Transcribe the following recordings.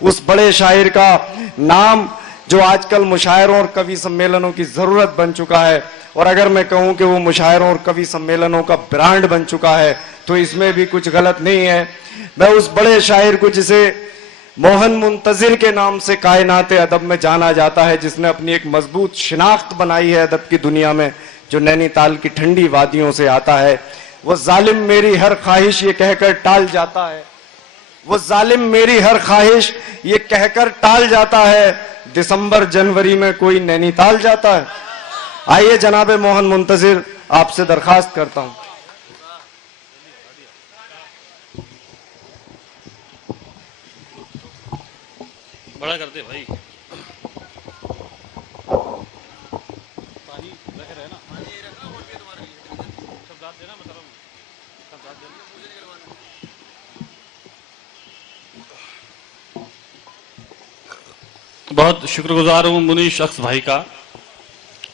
उस बड़े शायर का नाम जो आजकल मुशायरों और कवि सम्मेलनों की जरूरत बन चुका है। और अगर मैं कहूं कि वो मुशायरों और कवि सम्मेलनों का ब्रांड बन चुका है तो इसमें भी कुछ गलत नहीं है। मैं उस बड़े शायर को, जिसे मोहन मुंतजिर के नाम से कायनात अदब में जाना जाता है, जिसने अपनी एक मजबूत शिनाख्त बनाई है अदब की दुनिया में, जो नैनीताल की ठंडी वादियों से आता है, वो जालिम मेरी हर ख्वाहिश ये कहकर टाल जाता है, वो जालिम मेरी हर ख्वाहिश ये कहकर टाल जाता है, दिसंबर जनवरी में कोई नैनीताल जाता है। आइए जनाबे मोहन मुंतजिर, आपसे दरखास्त करता हूं। बड़ा करते भाई, पानी रख रहे ना, पानी रखना और भी तुम्हारे लिए सब दांत देना, मतलब सब दांत देना, मुझे निकलवाना। बहुत शुक्रगुजार हूँ मुनीश शख्स भाई का,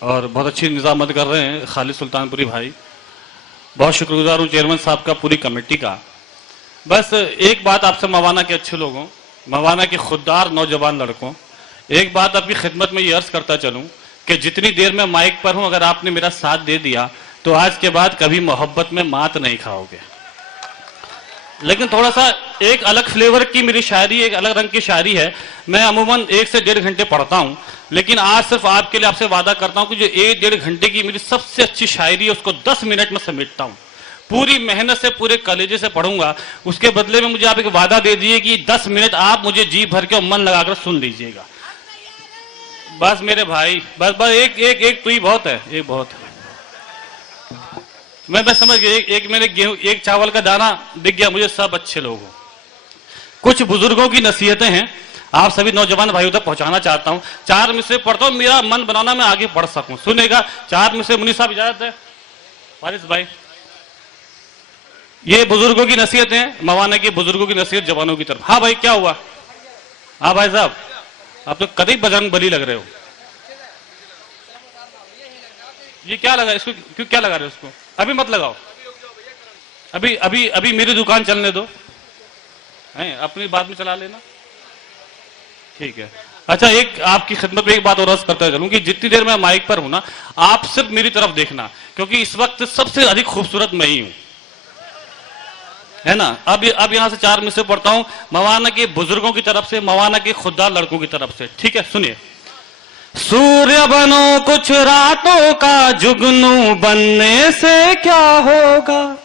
और बहुत अच्छी निजामत कर रहे हैं खालिद सुल्तानपुरी भाई। बहुत शुक्रगुजार हूँ चेयरमैन साहब का, पूरी कमेटी का। बस एक बात आपसे मवाना के अच्छे लोगों, मवाना के खुददार नौजवान लड़कों, एक बात आपकी खिदमत में ये अर्ज करता चलूं कि जितनी देर मैं माइक पर हूं, अगर आपने मेरा साथ दे दिया तो आज के बाद कभी मोहब्बत में मात नहीं खाओगे। लेकिन थोड़ा सा एक अलग फ्लेवर की मेरी शायरी, एक अलग रंग की शायरी है। मैं अमूमन 1 से 1.5 घंटे पढ़ता हूं, लेकिन आज सिर्फ आपके लिए आपसे वादा करता हूं कि जो 1-1.5 घंटे की मेरी सबसे अच्छी शायरी है उसको 10 मिनट में समेटता हूं। पूरी मेहनत से, पूरे कलेजे से पढ़ूंगा। उसके बदले में मुझे आप एक वादा दे दीजिए कि 10 मिनट आप मुझे जी भर के और मन लगाकर सुन लीजिएगा। बस मेरे भाई, बस एक तू ही बहुत है, एक बहुत है। मैं समझ गया, एक मेरे गेहूं, एक चावल का दाना दिख गया मुझे, सब अच्छे लोग हो। कुछ बुजुर्गों की नसीहतें हैं, आप सभी नौजवान भाइयों तक पहुंचाना चाहता हूं। 4 मिसरे पढ़ता हूं, मेरा मन बनाना मैं आगे पढ़ सकूं। सुनेगा 4 मिसरे। मुनीस साहब इजाजत है? फारिस भाई, ये बुजुर्गों की नसीहत है, मवाना की बुजुर्गों की नसीहत जवानों की तरफ। हाँ भाई, क्या हुआ? हाँ भाई साहब, आप तो कभी बजरंग बली लग रहे हो। ये क्या लगा इसको? क्यों क्या लगा रहे हो उसको? अभी मत लगाओ, अभी अभी अभी मेरी दुकान चलने दो, हैं अपनी बात में चला लेना, ठीक है। अच्छा, एक आपकी खिदमत में एक बात और अर्ज करता चलूं कि जितनी देर मैं माइक पर हूं ना, आप सिर्फ मेरी तरफ देखना, क्योंकि इस वक्त सबसे अधिक खूबसूरत मैं ही हूं, है ना। अब यहां से 4 मिसरे पढ़ता हूं, मवाना के बुजुर्गों की तरफ से, मवाना के खुददार लड़कों की तरफ से, ठीक है। सुनिए। सूर्य बनो कुछ रातों का, जुगनू बनने से क्या होगा।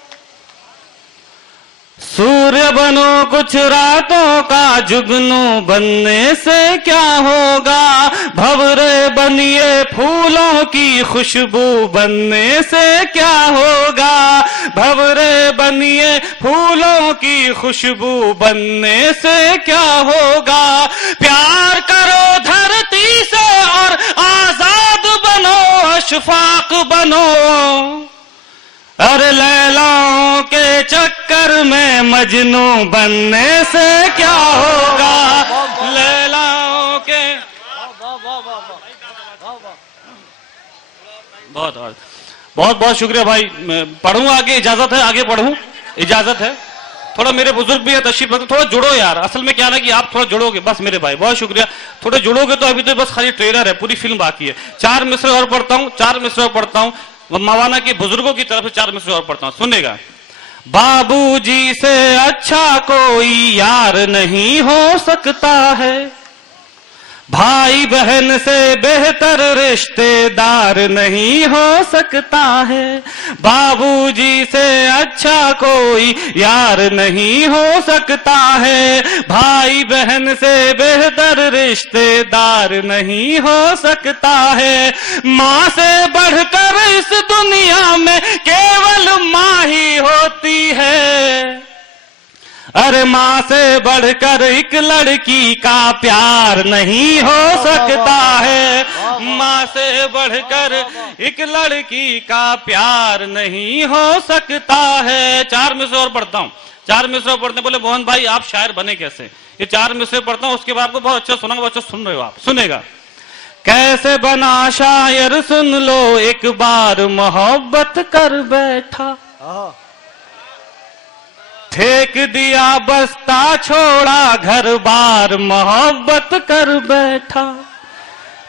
सूर्य बनो कुछ रातों का, जुगनू बनने से क्या होगा। भंवरे बनिए फूलों की, खुशबू बनने से क्या होगा। भंवरे बनिए फूलों की, खुशबू बनने से क्या होगा। प्यार करो धरती से और आजाद बनो, अशफाक बनो। अरे लैलाओं के चक्कर में मजनू बनने से क्या होगा। लैलाओं के बहुत बहुत शुक्रिया भाई। पढ़ूं आगे, इजाजत है? आगे पढ़ूं, इजाजत है? थोड़ा मेरे बुजुर्ग भी है, तशरीफ रखो, थोड़ा जुड़ो यार। असल में क्या ना कि आप थोड़ा जुड़ोगे, बस मेरे भाई बहुत शुक्रिया। थोड़े जुड़ोगे तो अभी तो बस खाली ट्रेलर है, पूरी फिल्म बाकी है। 4 मिसरे और पढ़ता हूं, 4 मिसरे और पढ़ता हूं, मवाना के बुजुर्गों की तरफ से 4 मिसरे और पढ़ता हूं, सुनेगा। बाबूजी से अच्छा कोई यार नहीं हो सकता है, भाई बहन से बेहतर रिश्तेदार नहीं हो सकता है। बाबूजी से अच्छा कोई यार नहीं हो सकता है, भाई बहन से बेहतर रिश्तेदार नहीं हो सकता है। माँ से बढ़कर इस दुनिया में केवल माँ ही होती है। अरे माँ से बढ़कर एक लड़की का प्यार नहीं हो सकता है। माँ से बढ़कर एक लड़की का प्यार नहीं हो सकता है। 4 मिसरे और पढ़ता हूँ, 4 मिसरे पढ़ते। बोले मोहन भाई आप शायर बने कैसे? ये 4 मिसरे पढ़ता हूँ, उसके बाद आपको बहुत अच्छा सुनाऊंगा, अच्छा सुन रहे हो आप, सुनेगा। कैसे बना शायर सुन लो, एक बार मोहब्बत कर बैठा। फेंक दिया बस्ता छोड़ा घर बार मोहब्बत कर बैठा।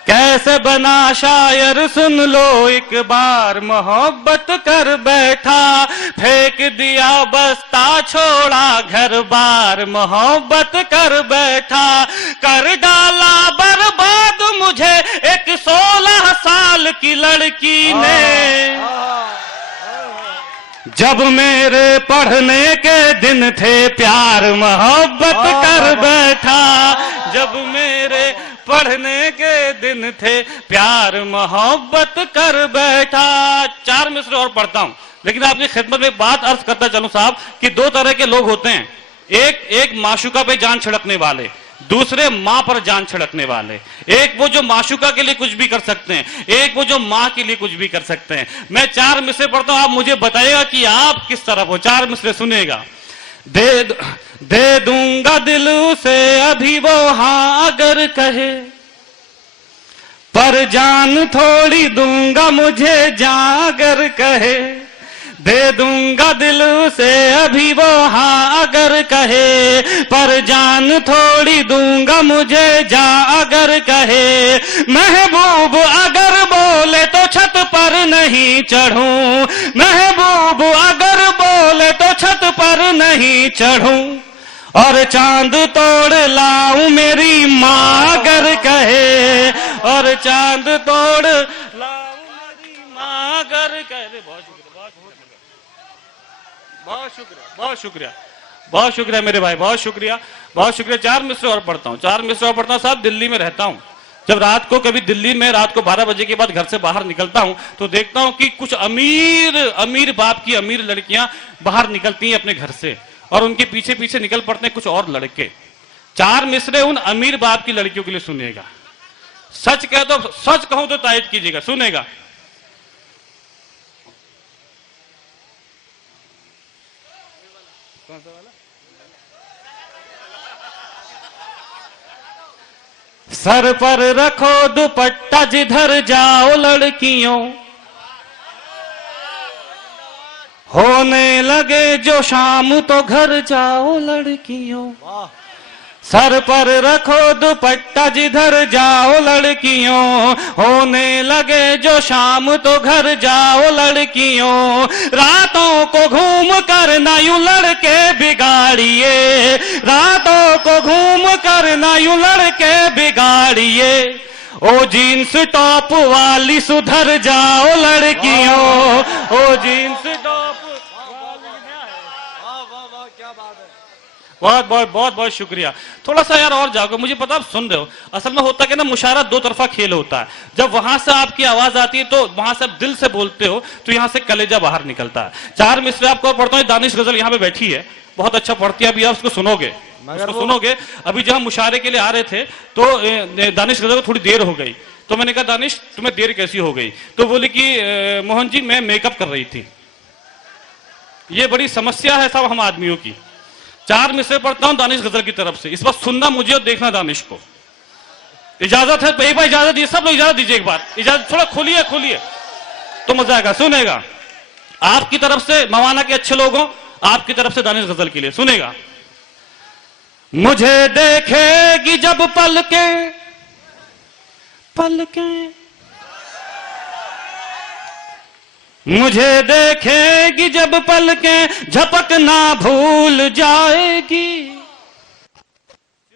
कैसे बना शायर सुन लो एक बार मोहब्बत कर बैठा। फेंक दिया बस्ता छोड़ा घर बार मोहब्बत कर बैठा। कर डाला बर्बाद मुझे एक 16 साल की लड़की ने। जब मेरे पढ़ने के दिन थे प्यार मोहब्बत कर बैठा। जब मेरे पढ़ने के दिन थे प्यार मोहब्बत कर बैठा। 4 मिसरे और पढ़ता हूं, लेकिन आपकी खिदमत में एक बात अर्ज करता चलूं साहब कि 2 तरह के लोग होते हैं। एक माशूका पे जान छिड़कने वाले, दूसरे मां पर जान छिड़कने वाले। एक वो जो माशूका के लिए कुछ भी कर सकते हैं, एक वो जो मां के लिए कुछ भी कर सकते हैं। मैं 4 मिसरे पढ़ता हूं, आप मुझे बताइएगा कि आप किस तरफ हो। 4 मिसरे सुनिएगा। दे दूंगा दिल उसे अभी वो हां अगर कहे, पर जान थोड़ी दूंगा मुझे जान अगर कहे। दे दूंगा दिल उसे अभी वो हां अगर कहे, पर जान थोड़ी दूंगा मुझे जान अगर कहे। महबूब अगर बोले तो छत पर नहीं चढ़ूं, महबूब अगर बोले तो छत पर नहीं चढ़ूं। और चांद तोड़ लाऊं मेरी मां अगर कहे, और चांद तोड़ लाऊं मेरी मां अगर कहे। बहुत शुक्रिया, बहुत शुक्रिया, बहुत शुक्रिया मेरे भाई, बहुत शुक्रिया, बहुत शुक्रिया। 4 मिसरे और पढ़ता हूँ, 4 मिसरे और पढ़ता हूँ साहब। दिल्ली में रहता हूँ। जब रात को कभी दिल्ली में रात को 12 बजे के बाद घर से बाहर निकलता हूं तो देखता हूं कि कुछ अमीर बाप की अमीर लड़कियां बाहर निकलती हैं अपने घर से और उनके पीछे पीछे निकल पड़ते हैं कुछ और लड़के। 4 मिसरे उन अमीर बाप की लड़कियों के लिए सुनिएगा। सच कहूं तो तायद कीजिएगा, सुनेगा। कौन सा वाला? सर पर रखो दुपट्टा जिधर जाओ लड़कियों, होने लगे जो शाम तो घर जाओ लड़कियों। सर पर रखो दुपट्टा जिधर जाओ लड़कियों, होने लगे जो शाम तो घर जाओ लड़कियों। रातों को घूम कर ना यूं लड़के बिगाड़िए, रातों को घूम कर ना यूं लड़के बिगाड़िए। ओ जीन्स टॉप वाली सुधर जाओ लड़कियों, ओ जीन्स टॉप। बहुत बहुत बहुत बहुत शुक्रिया। थोड़ा सा यार और जाओगे, मुझे पता आप सुन रहे हो। असल में होता है ना, मुशायरा 2 तरफा खेल होता है। जब वहां से आपकी आवाज आती है तो वहां से आप दिल से बोलते हो तो यहां से कलेजा बाहर निकलता है। 4 मिसरे आपको पढ़ता हूं। दानिश गजल यहाँ पे बैठी है, बहुत अच्छा पढ़ती है। अभी आप उसको सुनोगे, उसको सुनोगे। अभी जब हम मुशायरे के लिए आ रहे थे तो दानिश गजल को थोड़ी देर हो गई, तो मैंने कहा दानिश तुम्हें देर कैसी हो गई? तो बोली कि मोहन जी मैं मेकअप कर रही थी। ये बड़ी समस्या है सब हम आदमियों की। 4 मिसरे पढ़ता हूं दानिश गजल की तरफ से। इस बार सुनना मुझे और देखना दानिश को। इजाजत है? एक बार इजाजत दीजिए, सब लोग इजाजत दीजिए एक बार। इजाजत थोड़ा खोलिए खोलिए तो मजा आएगा। सुनेगा आपकी तरफ से मवाना के अच्छे लोगों, आपकी तरफ से दानिश गजल के लिए सुनेगा। मुझे देखेगी जब पलके पलके, मुझे देखेगी जब पलकें झपकना भूल जाएगी।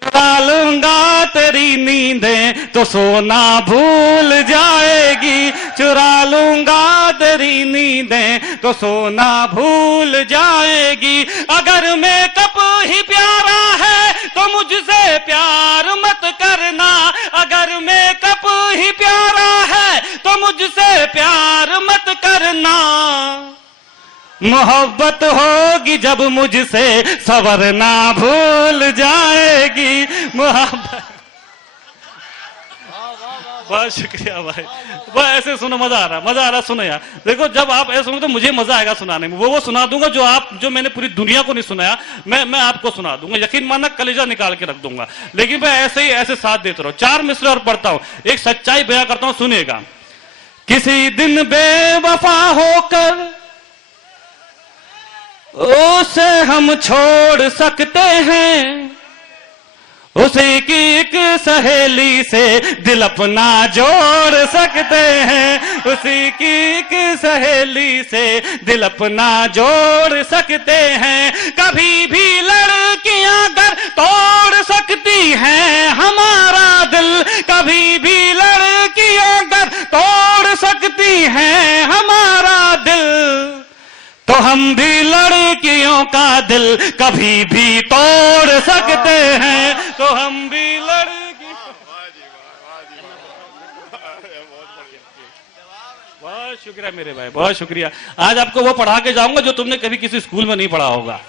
चुरा लूंगा तेरी नींदें तो सोना भूल जाएगी, चुरा लूंगा तेरी नींदें तो सोना भूल जाएगी। अगर मेकअप ही प्यारा है तो मुझसे प्यार मत करना, अगर मेकअप ही प्यारा है तो मुझसे प्यार मत करना। मोहब्बत होगी जब मुझसे सवरना भूल जाएगी मोहब्बत। बहुत शुक्रिया भाई, बस ऐसे सुनो, मजा आ रहा सुनो यार। देखो जब आप ऐसे सुनो तो मुझे मजा आएगा सुनाने में। वो सुना दूंगा जो मैंने पूरी दुनिया को नहीं सुनाया, मैं आपको सुना दूंगा। यकीन मानना कलेजा निकाल के रख दूंगा, लेकिन मैं ऐसे साथ देता रहो। 4 मिसरे और पढ़ता हूं, एक सच्चाई बयां करता हूं, सुनिएगा। किसी दिन बेवफा होकर उसे हम छोड़ सकते हैं, उसी की एक सहेली से दिल अपना जोड़ सकते हैं, उसी की एक सहेली से दिल अपना जोड़ सकते हैं। कभी भी लड़कियां अगर तोड़ सकती हैं हमारा दिल, कभी भी लड़कियां अगर तोड़ सकती हैं हमारा दिल, तो हम भी लड़कियों का दिल कभी भी तोड़ सकते हैं, तो हम भी लड़की। बहुत शुक्रिया मेरे भाई, बहुत शुक्रिया। आज आपको वो पढ़ा के जाऊंगा जो तुमने कभी किसी स्कूल में नहीं पढ़ा होगा।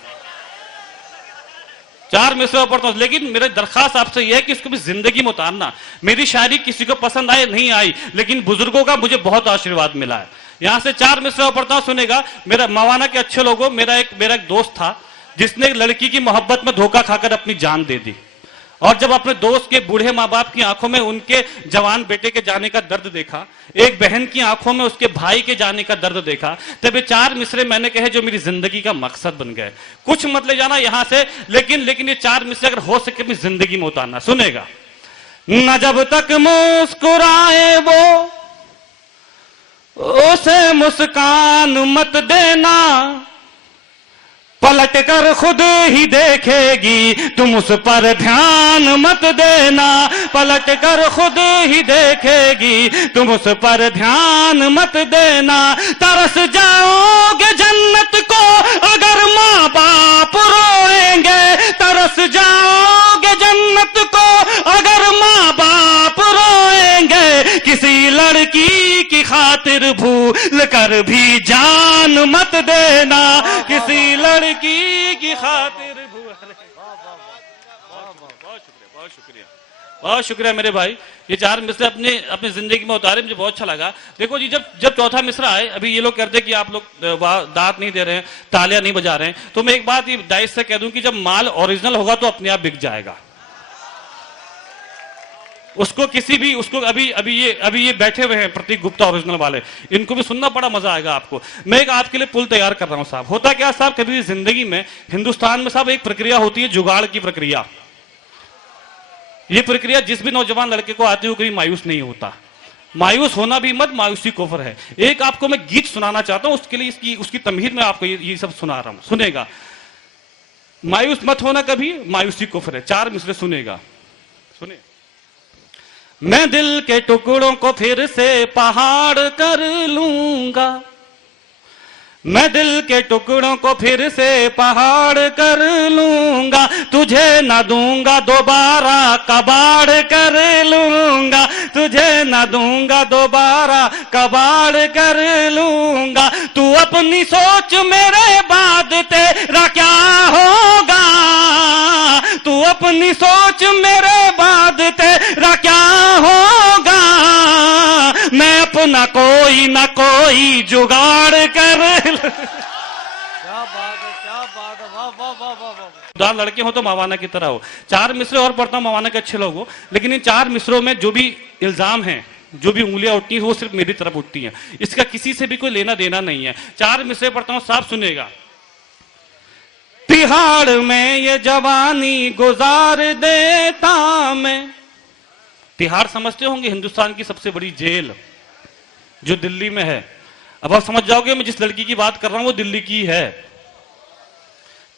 4 मिसरों पढ़ता हूं, लेकिन मेरी दरखास्त आपसे यह है कि इसको भी जिंदगी में उतारना। मेरी शायरी किसी को पसंद आए नहीं आई, लेकिन बुजुर्गों का मुझे बहुत आशीर्वाद मिला है। यहां से 4 मिसरों पढ़ता हूं, सुनेगा। मेरा मवाना के अच्छे लोगों, मेरा एक दोस्त था जिसने एक लड़की की मोहब्बत में धोखा खाकर अपनी जान दे दी, और जब अपने दोस्त के बूढ़े माँ बाप की आंखों में उनके जवान बेटे के जाने का दर्द देखा, एक बहन की आंखों में उसके भाई के जाने का दर्द देखा, तब ये 4 मिसरे मैंने कहे जो मेरी जिंदगी का मकसद बन गए। कुछ मत ले जाना यहां से, लेकिन ये 4 मिसरे अगर हो सके अपनी जिंदगी में उतारना। सुनेगा। न जब तक मुस्कुराए वो, उसे मुस्कान मत देना, पलट कर खुद ही देखेगी तुम उस पर ध्यान मत देना, पलट कर खुद ही देखेगी तुम उस पर ध्यान मत देना। तरस जाओगे जन्नत को अगर माँ बाप रोएंगे, तरस जाओगे जन्नत को अगर माँ बाप रोएंगे। किसी लड़की की खातिर भूल कर भी जान मत देना, किसी लड़की की खातिर भूल। बहुत शुक्रिया, बहुत शुक्रिया मेरे भाई। ये 4 मिसरे अपनी जिंदगी में उतारे, मुझे बहुत अच्छा लगा। देखो जी, जब चौथा मिसरा आए, अभी ये लोग कहते हैं कि आप लोग दांत नहीं दे रहे हैं, तालियां नहीं बजा रहे हैं, तो मैं एक बात ये दाइश से कह दूं कि जब माल ओरिजिनल होगा तो अपने आप बिक जाएगा। उसको किसी भी उसको अभी ये बैठे हुए हैं प्रतीक गुप्ता ओरिजिनल वाले, इनको भी सुनना बड़ा मजा आएगा आपको। मैं एक आपके लिए पुल तैयार कर रहा हूं साहब। होता क्या साहब, कभी जिंदगी में हिंदुस्तान में साहब एक प्रक्रिया होती है, जुगाड़ की प्रक्रिया। ये प्रक्रिया जिस भी नौजवान लड़के को आती है वो कभी मायूस नहीं होता। मायूस होना भी मत, मायूसी कुफ्र है। एक आपको मैं गीत सुनाना चाहता हूं, उसके लिए उसकी तमहीद में आपको ये सब सुना रहा हूं, सुनेगा। मायूस मत होना कभी, मायूसी कुफ्र है। 4 मिसरे सुनेगा, सुने। मैं दिल के टुकड़ों को फिर से पहाड़ कर लूंगा, मैं दिल के टुकड़ों को फिर से पहाड़ कर लूंगा, तुझे न दूंगा दोबारा कबाड़ कर लूंगा, तुझे न दूंगा दोबारा कबाड़ कर लूंगा। तू अपनी सोच मेरे बाद तेरा क्या होगा, तू अपनी सोच मेरे बाद तेरा क्या होगा। मैं अपना कोई ना कोई जुगाड़ कर। क्या बात है, क्या बात है, वाह वाह वाह वाह वाह। 4 लड़के हो तो मवाना की तरह हो। 4 मिसरे और पढ़ता हूं, मवाना के अच्छे लोग हो, लेकिन इन 4 मिसरों में जो भी इल्जाम है, जो भी उंगलियां उठती हैं, वो सिर्फ मेरी तरफ उठती हैं। इसका किसी से भी कोई लेना देना नहीं है। 4 मिसरे पढ़ता हूं, साफ सुनेगा। तिहाड़ में ये जवानी गुजार देता मैं। तिहाड़ समझते होंगे, हिंदुस्तान की सबसे बड़ी जेल जो दिल्ली में है। अब आप समझ जाओगे मैं जिस लड़की की बात कर रहा हूं वो दिल्ली की है।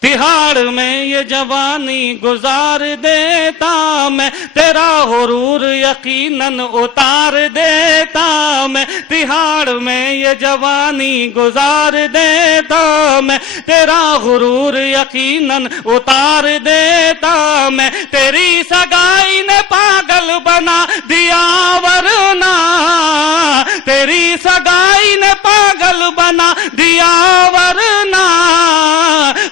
तिहाड़ में ये जवानी गुजार देता मैं, तेरा हुरूर यकीनन उतार देता मैं। तिहाड़ में ये जवानी गुजार देता मैं, तेरा हुरूर यकीनन उतार देता मैं। तेरी सगाई ने पागल बना दिया वरना, तेरी सगाई ने पागल बना दिया वरना।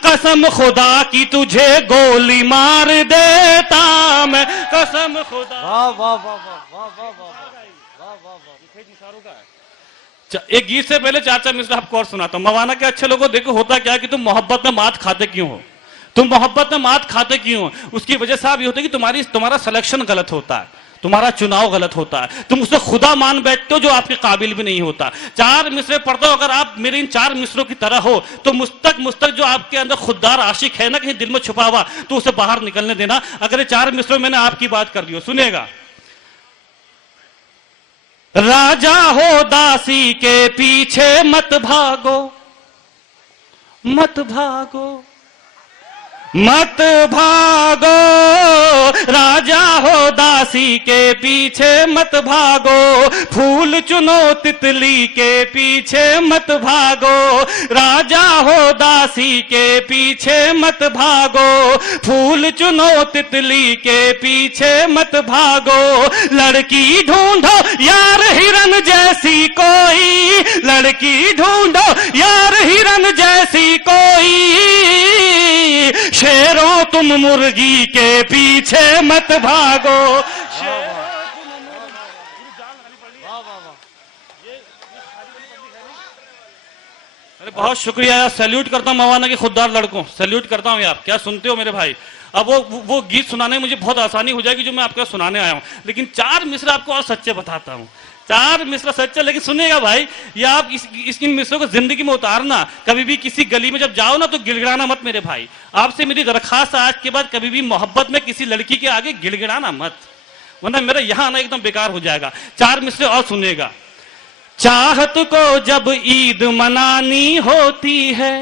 कसम खुदा की तुझे गोली मार देता मैं, कसम खुदा। वाह वाह वाह वाह वाह वाह वाह वाह वाह। एक गीत से पहले 4 मिसरे आपको और सुनाता हूं। मवाना के अच्छे लोगों, देखो होता क्या कि तुम मोहब्बत में मात खाते क्यों हो, तुम मोहब्बत में मात खाते क्यों हो। उसकी वजह साहब ये होती है कि तुम्हारा सिलेक्शन गलत होता है। तुम्हारा चुनाव गलत होता है, तुम उसे खुदा मान बैठते हो जो आपके काबिल भी नहीं होता। 4 मिसरे पढ़ते हो, अगर आप मेरे इन 4 मिसरों की तरह हो तो मुस्तक जो आपके अंदर खुददार आशिक है ना कहीं दिल में छुपा हुआ, तो उसे बाहर निकलने देना। अगर ये 4 मिसरों मैंने आपकी बात कर दी हो, सुनिएगा। राजा हो दासी के पीछे मत भागो, मत भागो, मत भागो, राजा हो दासी के पीछे मत भागो, फूल चुनो तितली के पीछे मत भागो, राजा हो दासी के पीछे मत भागो, फूल चुनो तितली के पीछे मत भागो, लड़की ढूंढो यार हिरन जैसी कोई, लड़की ढूंढो यार हिरन जैसी कोई, शेरों तुम मुर्गी के पीछे मत भागो। अरे बहुत शुक्रिया यार, सैल्यूट करता हूं मवाना के खुददार लड़कों, सैल्यूट करता हूं यार, क्या सुनते हो मेरे भाई। अब वो गीत सुनाने में मुझे बहुत आसानी हो जाएगी जो मैं आपको सुनाने आया हूं, लेकिन 4 मिसरा आपको और सच्चे बताता हूं। 4 मिसरा सच्चे, लेकिन सुनिएगा भाई, ये आप इन मिसरों को जिंदगी में उतारना। कभी भी किसी गली में जब जाओ ना तो गिड़गिड़ाना मत मेरे भाई। आपसे मेरी दरखास्त आज के बाद कभी भी मोहब्बत में किसी लड़की के आगे गिड़गिड़ाना मत, वरना मेरा यहां आना एकदम बेकार हो जाएगा। 4 मिसरे और सुनिएगा। चाहत को जब ईद मनानी होती है,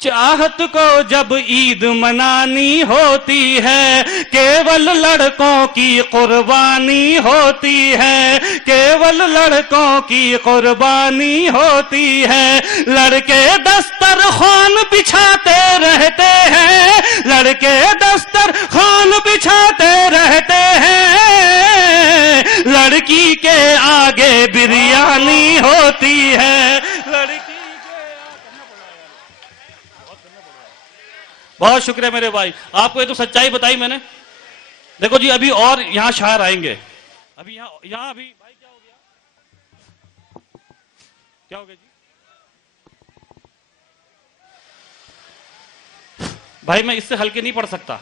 चाहत को जब ईद मनानी होती है, केवल लड़कों की कुर्बानी होती है, केवल लड़कों की कुर्बानी होती है, लड़के दस्तरखान बिछाते रहते हैं, लड़के दस्तरखान बिछाते रहते हैं, लड़की के आगे बिरयानी होती है, लड़की। बहुत शुक्रिया मेरे भाई, आपको ये तो सच्चाई बताई मैंने। देखो जी, अभी और यहां शायर आएंगे, अभी यहां अभी भाई क्या हो गया, क्या हो गया जी भाई, मैं इससे हल्के नहीं पढ़ सकता,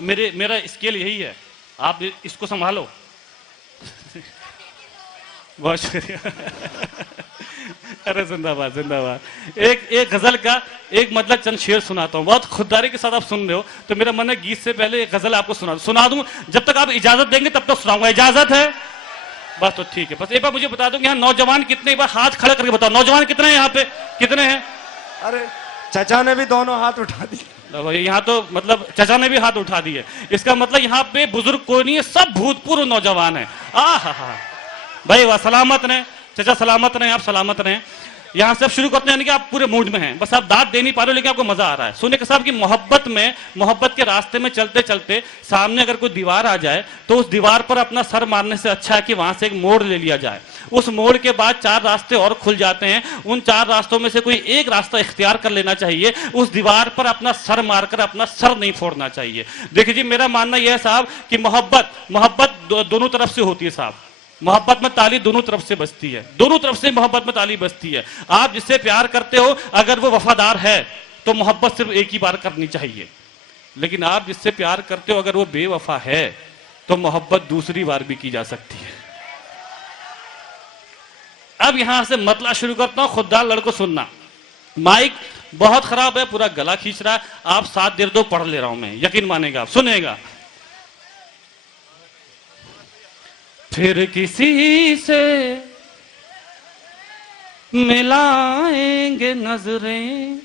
मेरा स्केल यही है, आप इसको संभालो। बहुत शुक्रिया। अरे जिंदाबाद जिंदाबाद। एक गजल का एक मतलब चंद शेर सुनाता हूँ, बहुत खुददारी के साथ आप सुन रहे हो तो मेरा मन है गीत से पहले एक गजल आपको सुना दूं, जब तक आप इजाजत देंगे तब तक सुनाऊंगा। इजाजत है? बस तो ठीक है। बस एक बार मुझे बता दो कि यहाँ नौजवान कितने, एक बार हाथ खड़ा करके बताओ, नौजवान कितने हैं यहाँ पे, कितने हैं? अरे चाचा ने भी दोनों हाथ उठा दिए। यहाँ तो मतलब चाचा ने भी हाथ उठा दिए, इसका मतलब यहाँ पे बुजुर्ग कोई नहीं है, सब भूतपूर्व नौजवान है। हा भाई वाह, सलामत रहे चाचा, सलामत रहे आप, सलामत रहे। यहां से अब शुरू करते हैं, यानी कि आप पूरे मूड में हैं, बस आप दाद दे नहीं पा रहे हो लेकिन आपको मजा आ रहा है। सुनने के साहब की मोहब्बत के रास्ते में चलते चलते सामने अगर कोई दीवार आ जाए तो उस दीवार पर अपना सर मारने से अच्छा है कि वहां से एक मोड़ ले लिया जाए। उस मोड़ के बाद 4 रास्ते और खुल जाते हैं, उन 4 रास्तों में से कोई एक रास्ता इख्तियार कर लेना चाहिए, उस दीवार पर अपना सर मारकर अपना सर नहीं फोड़ना चाहिए। देखिए जी, मेरा मानना यह है साहब कि मोहब्बत दोनों तरफ से होती है साहब। मोहब्बत में ताली दोनों तरफ से बजती है, दोनों तरफ से मोहब्बत में ताली बजती है। आप जिससे प्यार करते हो अगर वो वफादार है तो मोहब्बत सिर्फ एक ही बार करनी चाहिए, लेकिन आप जिससे प्यार करते हो अगर वो बेवफा है तो मोहब्बत दूसरी बार भी की जा सकती है। अब यहां से मतला शुरू करता हूं, खुददार लड़कों सुनना। माइक बहुत खराब है, पूरा गला खींच रहा है, आप साथ देर दो पढ़ ले रहा हूं मैं, यकीन मानेगा आप, सुनेगा। फिर किसी से मिलाएंगे नजरें,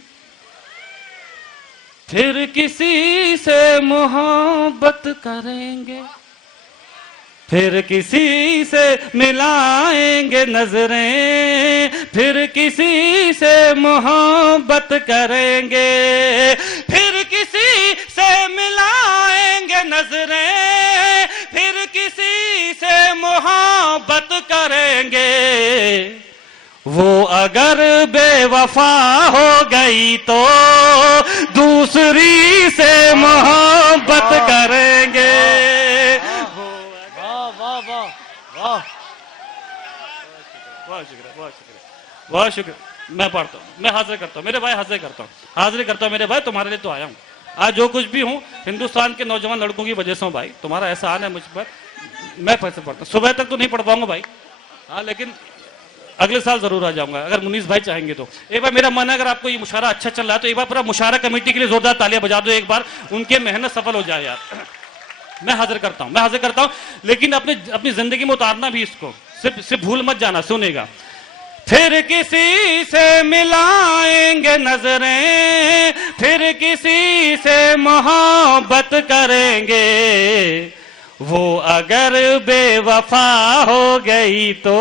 फिर किसी से मोहब्बत करेंगे, फिर किसी से मिलाएंगे नजरें, फिर किसी से मोहब्बत करेंगे, फिर किसी से मिलाएंगे नजरें, फिर किसी से मोहब्बत करेंगे। वो अगर बेवफा हो गई तो दूसरी से मोहब्बत करेंगे। बहुत शुक्रिया। मैं पढ़ता हूँ, मैं हाजिर करता हूँ मेरे भाई, हाजिर करता हूँ मेरे भाई, तुम्हारे लिए तो आया हूँ। आज जो कुछ भी हूँ हिंदुस्तान के नौजवान लड़कों की वजह से हूँ भाई। तुम्हारा एहसान है मुझ पर, मैं पैसे पढ़ता हूँ। सुबह तक तो नहीं पढ़ पाऊंगा भाई, हाँ, लेकिन अगले साल जरूर आ जाऊंगा अगर मुनीस भाई चाहेंगे तो। एक बार मेरा मन है, अगर आपको ये मुशायरा अच्छा चल रहा है तो एक बार पूरा मुशायरा कमेटी के लिए जोरदार तालियां बजा दो एक बार, उनके मेहनत सफल हो जाए यार। मैं हाजिर करता हूं, लेकिन अपनी जिंदगी में उतारना भी इसको, सिर्फ भूल मत जाना। सुनेगा, फिर किसी से मिलाएंगे नजरें, फिर किसी से मोहब्बत करेंगे, वो अगर बेवफा हो गई तो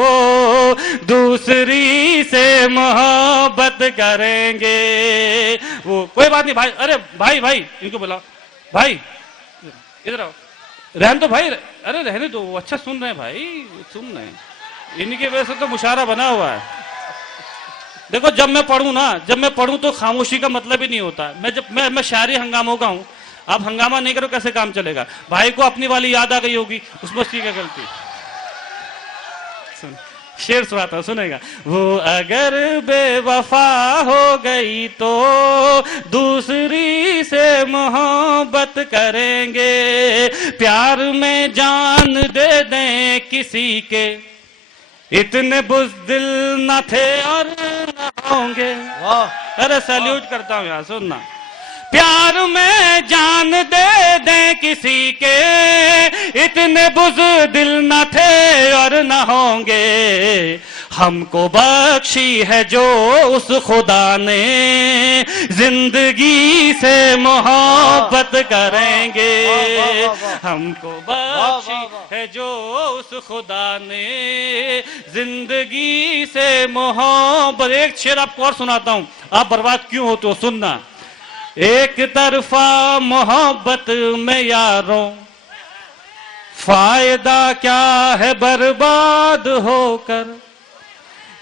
दूसरी से मोहब्बत करेंगे। वो कोई बात नहीं भाई, अरे भाई इनको बुलाओ, भाई इधर आओ, रहने दो भाई, अरे रहने दो, वो अच्छा सुन रहे हैं भाई, सुन रहे हैं, इनकी वजह से तो मुशायरा बना हुआ है। देखो जब मैं पढ़ूं तो खामोशी का मतलब ही नहीं होता। मैं शायरी हंगामों का हूं, आप हंगामा नहीं करो कैसे काम चलेगा। भाई को अपनी वाली याद आ गई होगी, उसमें उसकी क्या गलती। शेर सुनाता हूं, सुनेगा। वो अगर बेवफा हो गई तो दूसरी से मोहब्बत करेंगे, प्यार में जान दे दें किसी के, इतने बुज़दिल न थे और न होंगे। वाह, अरे सैल्यूट करता हूं यार, सुनना। प्यार में जान दे दें किसी के, इतने बुज़दिल न थे और न होंगे, हमको बख्शी है जो उस खुदा ने, जिंदगी से मोहब्बत करेंगे। हमको बख्शी है जो उस खुदा ने, जिंदगी से मोहब्बत। एक शेर आपको और सुनाता हूं, आप बर्बाद क्यों होते हो, सुनना। एक तरफा मोहब्बत में यारों, फायदा क्या है बर्बाद होकर।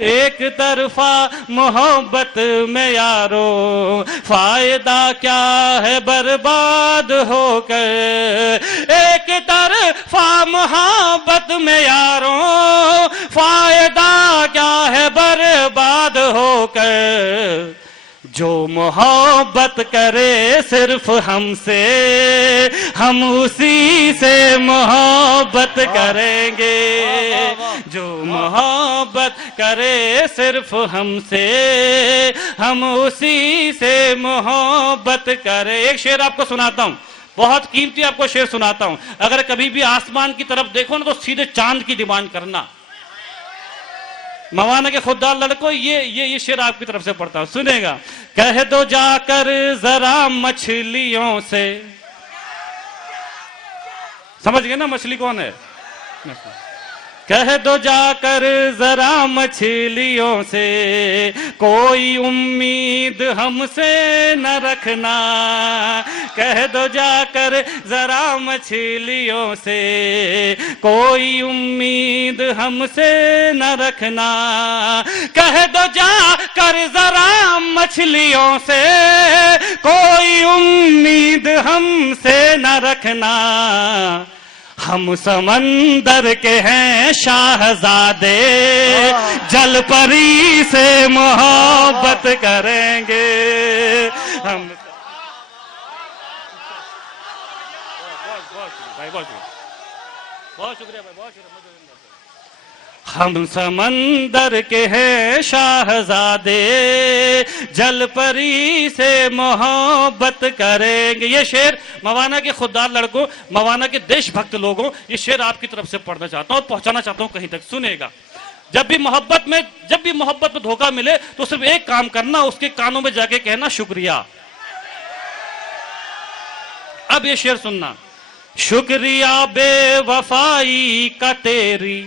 एक तरफा मोहब्बत में यारों, फायदा क्या है बर्बाद होकर। एक तरफा मोहब्बत में यारों, फायदा क्या है बर्बाद होकर। जो मोहब्बत करे सिर्फ हमसे, हम उसी से मोहब्बत करेंगे। जो मोहब्बत करे सिर्फ हमसे, हम उसी से मोहब्बत करें। एक शेर आपको सुनाता हूं, बहुत कीमती आपको शेर सुनाता हूं। अगर कभी भी आसमान की तरफ देखो ना तो सीधे चांद की डिमांड करना। मवाना के खुददार लड़को, ये शेर आपकी तरफ से पढ़ता हूं, सुनेगा। कह दो जाकर जरा मछलियों से, समझ गए ना मछली कौन है। कह दो जाकर जरा मछलियों से, कोई उम्मीद हमसे न रखना। कह दो जाकर जरा मछलियों से, कोई उम्मीद हमसे न रखना। कह दो जाकर जरा मछलियों से, कोई उम्मीद हमसे न रखना। हम समंदर के हैं शाहजादे, जल परी से मोहब्बत करेंगे हम। बहुत शुक्रिया भाई, बहुत शुक्रिया। हम समंदर के हैं शाहजादे, जल परी से मोहब्बत करेंगे। ये शेर मवाना के खुददार लड़कों, मवाना के देशभक्त लोगों, ये शेर आपकी तरफ से पढ़ना चाहता हूं और पहुंचाना चाहता हूं कहीं तक, सुनेगा। जब भी मोहब्बत में धोखा मिले तो सिर्फ एक काम करना, उसके कानों में जाके कहना शुक्रिया। अब ये शेर सुनना। शुक्रिया बेवफाई का तेरी,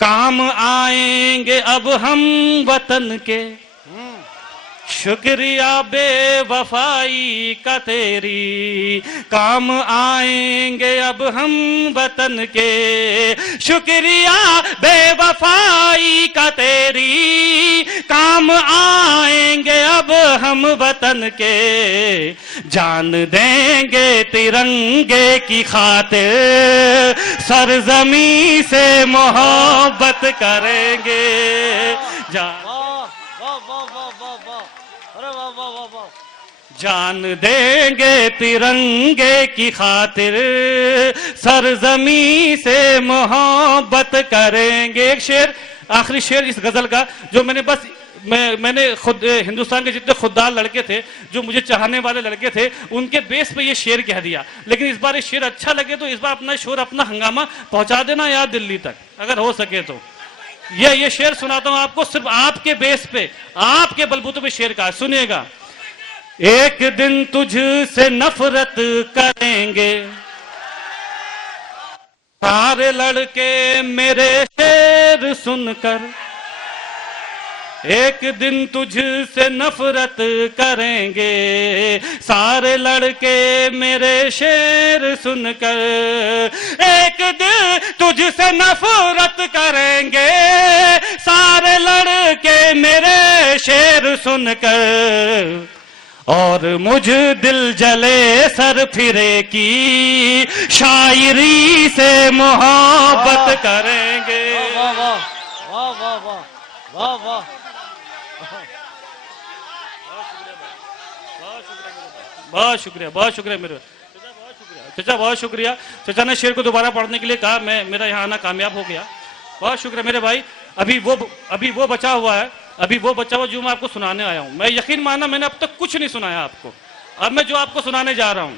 काम आएंगे अब हम वतन के। शुक्रिया बेवफाई का तेरी, काम आएंगे अब हम वतन के। शुक्रिया बेवफाई का तेरी, काम आएंगे अब हम वतन के। जान देंगे तिरंगे की खातिर, सरजमी से मोहब्बत करेंगे। जान देंगे तिरंगे की खातिर, सरजमी से मोहब्बत करेंगे। एक शेर, आखिरी शेर इस गजल का, जो मैंने खुद हिंदुस्तान के जितने खुददार लड़के थे, जो मुझे चाहने वाले लड़के थे, उनके बेस पे ये शेर कह दिया। लेकिन इस बार ये शेर अच्छा लगे तो इस बार अपना शोर, अपना हंगामा पहुंचा देना यार दिल्ली तक, अगर हो सके तो। ये शेर सुनाता हूं आपको, सिर्फ आपके बेस पे, आपके बलबूते पे शेर का, सुनिएगा। एक दिन तुझसे नफरत करेंगे सारे लड़के मेरे शेर सुनकर, एक दिन तुझसे नफरत करेंगे सारे लड़के मेरे शेर सुनकर, एक दिन तुझसे नफरत करेंगे सारे लड़के मेरे शेर सुनकर, और मुझ दिल जले सर फिरे की शायरी से मोहब्बत करेंगे। वाह वाह वाह वाह वाह वाह वाह। बहुत शुक्रिया, बहुत शुक्रिया मेरे चाचा, बहुत शुक्रिया चाचा, बहुत शुक्रिया। चाचा ने शेर को दोबारा पढ़ने के लिए कहा, मेरा यहाँ आना कामयाब हो गया। बहुत शुक्रिया मेरे भाई। अभी वो बचा हुआ है, अभी वो बचा हुआ जो मैं आपको सुनाने आया हूं। मैं यकीन मानना, मैंने अब तक कुछ नहीं सुनाया आपको। अब मैं जो आपको सुनाने जा रहा हूं,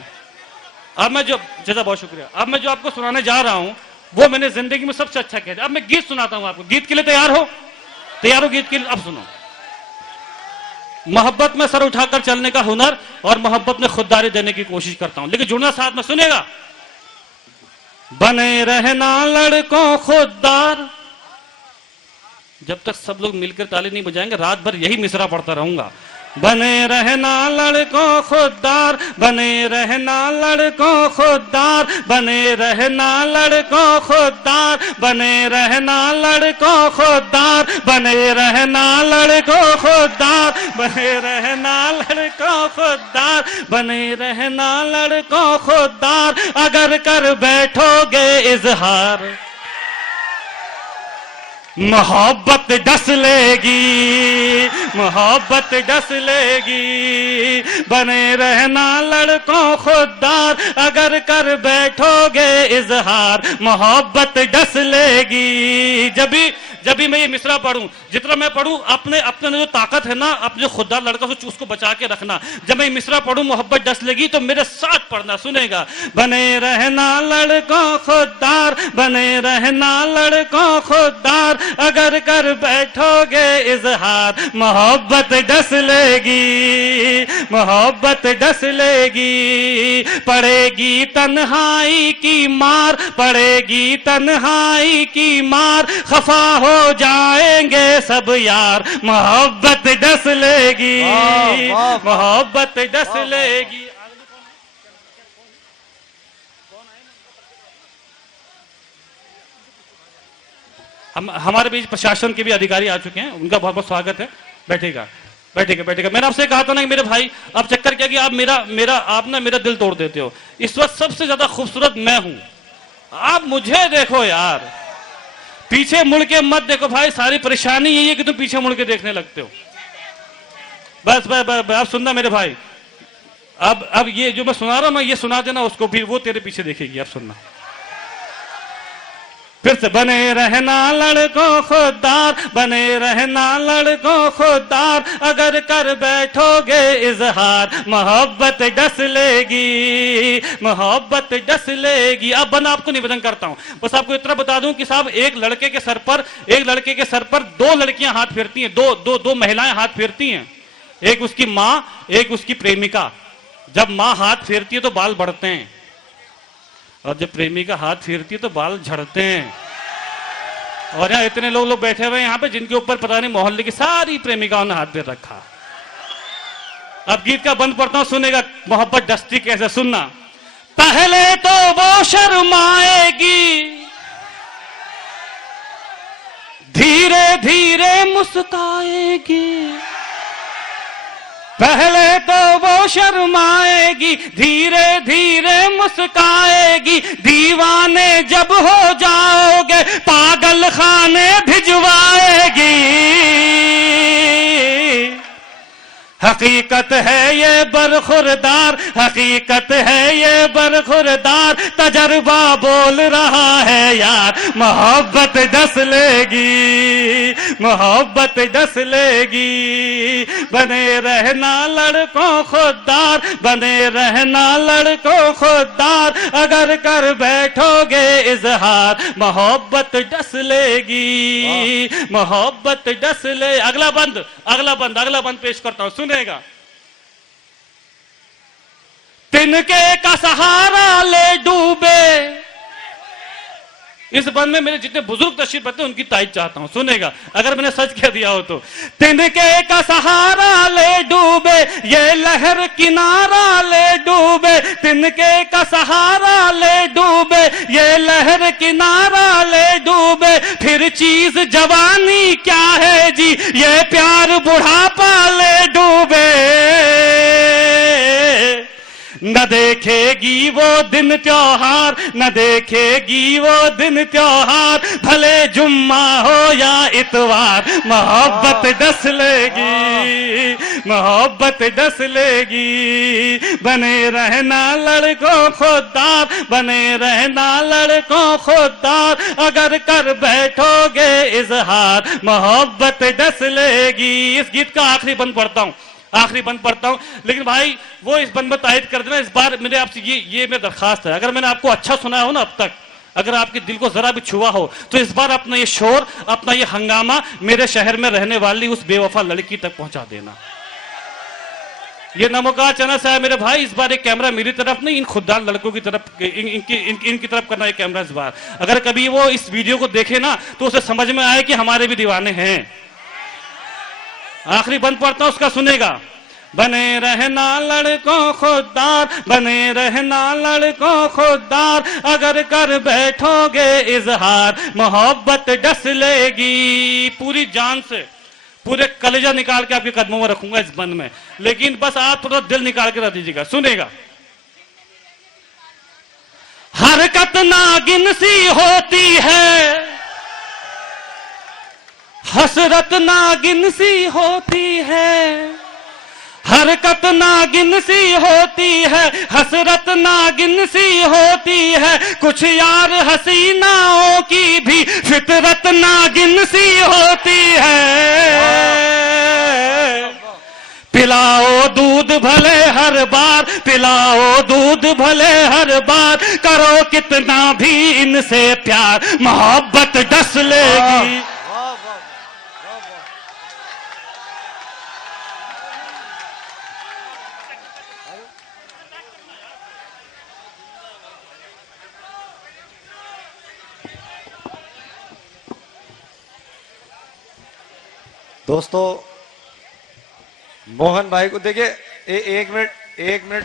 चाचा बहुत शुक्रिया, अब मैं जो आपको सुनाने जा रहा हूं वो मैंने जिंदगी में सबसे अच्छा कह दिया। अब मैं गीत सुनाता हूं आपको। गीत के लिए तैयार हो? तैयार हो गीत के लिए? अब सुनो। मोहब्बत में सर उठाकर चलने का हुनर और मोहब्बत में खुददारी देने की कोशिश करता हूं, लेकिन जुड़ना साथ में, सुनेगा। बने रहना लड़कों खुददार, जब तक सब लोग मिलकर ताली नहीं बजाएंगे रात भर यही मिसरा पढ़ता रहूंगा। बने रहना लड़कों खुददार, बने रहना लड़कों खुददार, बने रहना लड़कों खुददार, बने रहना लड़कों खुददार, बने रहना लड़कों खुददार, बने रहना लड़कों खुददार, बने रहना लड़कों खुददार, अगर कर बैठोगे इजहार मोहब्बत डस लेगी, मोहब्बत डस लेगी। बने रहना लड़कों खुददार, अगर कर बैठोगे इजहार मोहब्बत डस लेगी। जब भी मैं ये मिसरा पढ़ूं, जितना मैं पढ़ूं, अपने जो ताकत है ना, अपने जो खुददार लड़का उसको बचा के रखना। जब मैं ये मिसरा पढ़ूं मोहब्बत डस लेगी तो मेरे साथ पढ़ना, सुनेगा। बने रहना लड़कों खुददार, बने रहना लड़कों खुददार, अगर कर बैठोगे इजहार मोहब्बत डस लेगी, मोहब्बत डस लेगी। पड़ेगी तन्हाई की मार, पड़ेगी तन्हाई की मार, खफा हो जाएंगे सब यार मोहब्बत डस लेगी, मोहब्बत डस लेगी। हमारे बीच प्रशासन के भी अधिकारी आ चुके हैं, उनका बहुत बहुत स्वागत है। बैठेगा। मैंने आपसे कहा था ना कि मेरे भाई, अब चक्कर क्या कि आप ना मेरा दिल तोड़ देते हो। इस वक्त सबसे ज्यादा खूबसूरत मैं हूं, आप मुझे देखो यार, पीछे मुड़ के मत देखो भाई। सारी परेशानी यही है कि तुम पीछे मुड़ के देखने लगते हो। बस आप सुनना मेरे भाई, अब ये जो मैं सुना रहा हूं, मैं ये सुना देना उसको भी, वो तेरे पीछे देखेगी। अब सुनना फिर से। बने रहना लड़कों खुददार, बने रहना लड़कों खुददार, अगर कर बैठोगे इजहार मोहब्बत डस लेगी, मोहब्बत डस लेगी। अब बना आपको निवेदन करता हूं, बस आपको इतना बता दूं कि साहब एक लड़के के सर पर दो लड़कियां हाथ फेरती हैं, दो महिलाएं हाथ फेरती हैं। एक उसकी मां, एक उसकी प्रेमिका। जब मां हाथ फेरती है तो बाल बढ़ते हैं, और जब प्रेमिका हाथ फेरती है तो बाल झड़ते हैं। और यहाँ इतने लोग बैठे हुए हैं यहाँ पे जिनके ऊपर पता नहीं मोहल्ले की सारी प्रेमिकाओं ने हाथ फेर रखा। अब गीत का बंद पड़ता हूं, सुनेगा मोहब्बत डसती कैसे, सुनना। पहले तो वो शर्माएगी, धीरे धीरे मुस्काएगी। पहले तो वो शर्माएगी, धीरे धीरे मुस्काएगी। दीवाने जब हो जाओगे पागल खाने भिजवाएगी। हकीकत है ये बरखुरदार, हकीकत है ये बरखुरदार, तजर्बा बोल रहा है यार। मोहब्बत डस लेगी, मोहब्बत डस लेगी। बने रहना लड़कों खुददार, बने रहना लड़कों खुददार, अगर कर बैठोगे इजहार मोहब्बत डस लेगी, मोहब्बत डस ले। अगला बंद, अगला बंद, अगला बंद पेश करता हूं, सुनेगा। तिनके का सहारा ले डूबे, इस बंद में मेरे जितने बुजुर्ग तशरीफ रखते हैं उनकी तारीफ चाहता हूं, सुनेगा अगर मैंने सच कह दिया हो तो। तिनके का सहारा ले डूबे, ये लहर किनारा ले डूबे, तिनके का सहारा ले डूबे, ये लहर किनारा ले डूबे। फिर चीज जवानी क्या है जी, ये प्यार बुढ़ापा ले डूबे। न देखेगी वो दिन त्योहार, न देखेगी वो दिन त्योहार, भले जुम्मा हो या इतवार, मोहब्बत डस लेगी, मोहब्बत डस लेगी। बने रहना लड़कों खुददार, बने रहना लड़कों खुददार, अगर कर बैठोगे इजहार मोहब्बत डस लेगी। इस गीत का आखिरी बंद पढ़ता हूं, आखिरी बंद पढ़ता हूं, लेकिन भाई वो इस बंद में तायद कर देना। इस बार मेरे आपसे ये मेरी दरखास्त है, अगर मैंने आपको अच्छा सुनाया हो ना अब तक, अगर आपके दिल को जरा भी छुआ हो, तो इस बार अपना ये शोर, अपना ये हंगामा मेरे शहर में रहने वाली उस बेवफा लड़की तक पहुंचा देना। ये नमोका चैनल है मेरे भाई, इस बार एक कैमरा मेरी तरफ नहीं, इन खुददार लड़कों की तरफ, इनकी तरफ करना है कैमरा इस बार। अगर कभी वो इस वीडियो को देखे ना तो उसे समझ में आए कि हमारे भी दीवाने हैं। आखिरी बंद पढ़ता हूं, उसका सुनेगा। बने रहना लड़कों खुददार, बने रहना लड़कों खुददार, अगर कर बैठोगे इजहार मोहब्बत डस लेगी। पूरी जान से, पूरे कलेजा निकाल के आपके कदमों में रखूंगा इस बंद में, लेकिन बस आप थोड़ा दिल निकाल के रख दीजिएगा, सुनेगा। हरकत नागिन सी होती है, हसरत नागिन सी होती है, हरकत नागिन सी होती है, हसरत नागिन सी होती है, कुछ यार हसीनाओं की भी फितरत नागिन सी होती है। पिलाओ दूध भले हर बार, पिलाओ दूध भले हर बार, करो कितना भी इनसे प्यार मोहब्बत डस लेगी। दोस्तों मोहन भाई को देखिए, एक मिनट